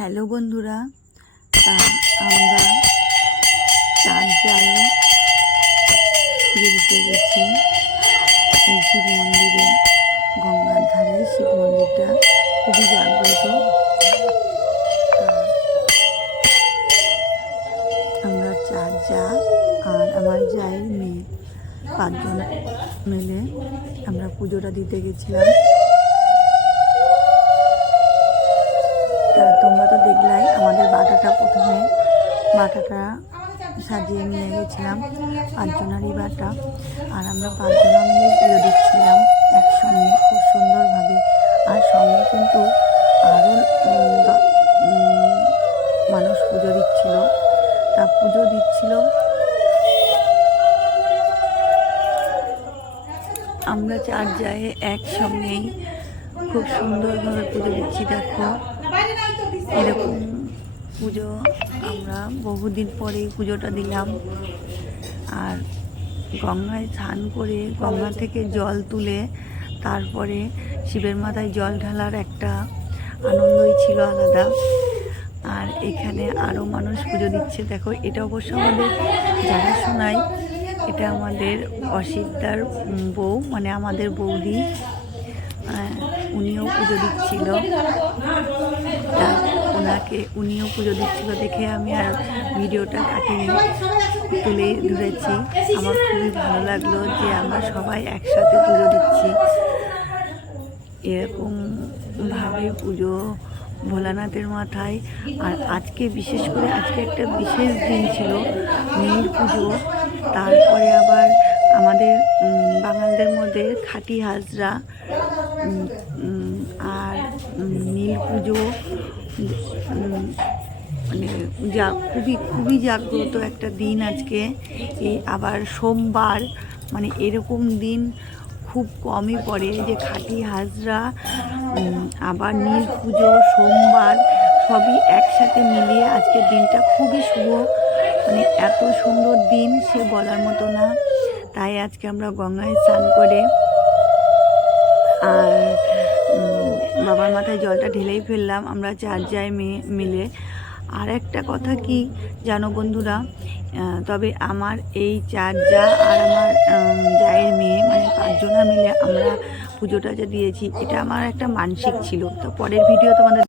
Hello বন্ধুরা, আমরা চার জায়গায় পুজো দিতে গেছি এই শিব মন্দিরে। গঙ্গার ধারে শিব মন্দিরটা খুবই জাগ্রত। আমরা চার যা আর আমার জায়ের মেয়ে 5 জন মিলে আমরা পুজোটা দিতে গেছিলাম। তোমরা তো দেখলাই আমাদের প্রথমে বাটাটা সাজিয়ে নিয়ে গেছিলাম 5 জনেরই বাটা, আর আমরা 5 জন মিলে পুজো দিচ্ছিলাম একসঙ্গে খুব সুন্দরভাবে। আর সঙ্গে কিন্তু আরও মানুষ পুজো দিচ্ছিল। আমরা চার জায়গায় একসঙ্গেই খুব সুন্দরভাবে পুজো দিচ্ছি। দেখো, এরকম পুজো আমরা বহুদিন পরে পুজোটা দিলাম। আর গঙ্গায় স্নান করে গঙ্গা থেকে জল তুলে তারপরে শিবের মাথায় জল ঢালার একটা আনন্দই ছিল আলাদা। আর এখানে আরও মানুষ পুজো দিচ্ছে। দেখো, এটা অবশ্য আমাদের জানাশোনায়, এটা আমাদের অসিতদার বউ, মানে আমাদের বৌদি, উনিও পুজো দিচ্ছিল। উনিও পুজো দিচ্ছিল দেখে আমি আর ভিডিওটা কাটিনি, তুলে ধরেছি। আমার খুবই ভালো লাগলো যে আমরা সবাই একসাথে পুজো দিচ্ছি। এরকমভাবে পুজো ভোলানাথের মাথায়। আর আজকে বিশেষ করে আজকে একটা বিশেষ দিন ছিল, নীল পুজো। তারপরে আবার আমাদের বাঙালদের মধ্যে খাঁটি হাজরা আর নীল পুজো, মানে খুবই জাগ্রত একটা দিন আজকে। এই আবার সোমবার, মানে এরকম দিন খুব কমই পড়ে যে খাঁটি হাজরা আবার নীল পুজো সোমবার সবই একসাথে মিলিয়ে আজকের দিনটা খুবই শুভ। মানে এত সুন্দর দিন সে বলার মতো না। তাই আজকে আমরা গঙ্গায় স্নান করে আর বাবার মাথায় জলটা ঢেলেই ফেললাম আমরা চার জায় মিলে। আর একটা কথা কি জানো বন্ধুরা, তবে আমার এই চার যা আর আমার জায়ের মেয়ে, মানে 5 জনা মিলে আমরা পুজোটা যে দিয়েছি, এটা আমার একটা মানসিক ছিল। তো পরের ভিডিও তোমাদের